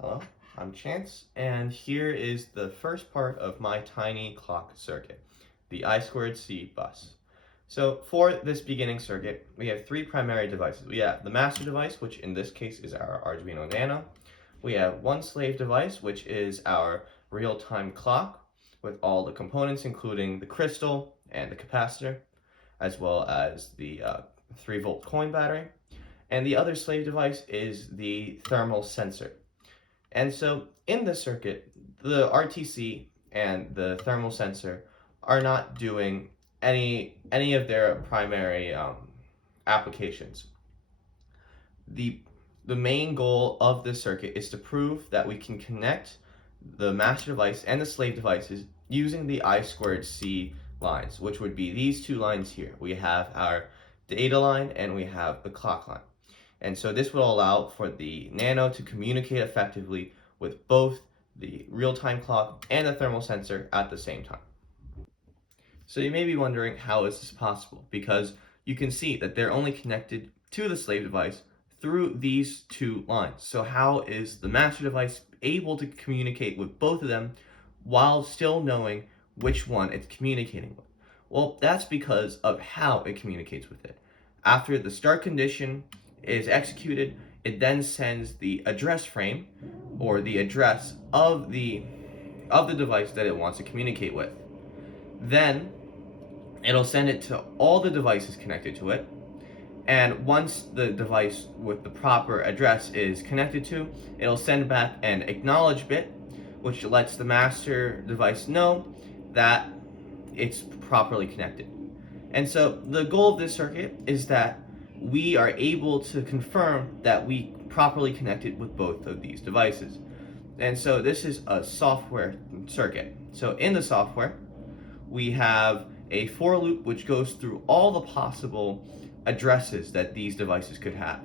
Hello, I'm Chance, and here is the first part of my tiny clock circuit, the I2C bus. So for this beginning circuit, we have three primary devices. We have the master device, which in this case is our Arduino Nano. We have one slave device, which is our real-time clock, with all the components, including the crystal and the capacitor, as well as the 3-volt coin battery. And the other slave device is the thermal sensor. And so in this circuit, the RTC and the thermal sensor are not doing any of their primary applications. The main goal of this circuit is to prove that we can connect the master device and the slave devices using the I2C lines, which would be these two lines here. We have our data line and we have the clock line. And so this will allow for the Nano to communicate effectively with both the real-time clock and the thermal sensor at the same time. So you may be wondering, how is this possible? Because you can see that they're only connected to the slave device through these two lines. So how is the master device able to communicate with both of them while still knowing which one it's communicating with? Well, that's because of how it communicates with it. After the start condition is executed, it then sends the address frame, or the address of the device that it wants to communicate with. Then it'll send it to all the devices connected to it, and once the device with the proper address is connected to, it'll send back an acknowledge bit, which lets the master device know that it's properly connected. And so the goal of this circuit is that we are able to confirm that we properly connected with both of these devices. And so this is a software circuit. So in the software, we have a for loop which goes through all the possible addresses that these devices could have.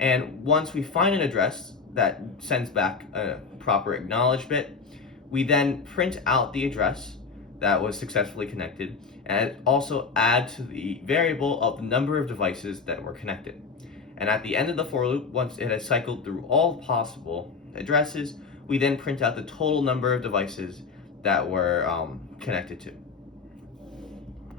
And once we find an address that sends back a proper acknowledge bit, we then print out the address that was successfully connected, and also add to the variable of the number of devices that were connected. And at the end of the for loop, once it has cycled through all possible addresses, we then print out the total number of devices that were connected to.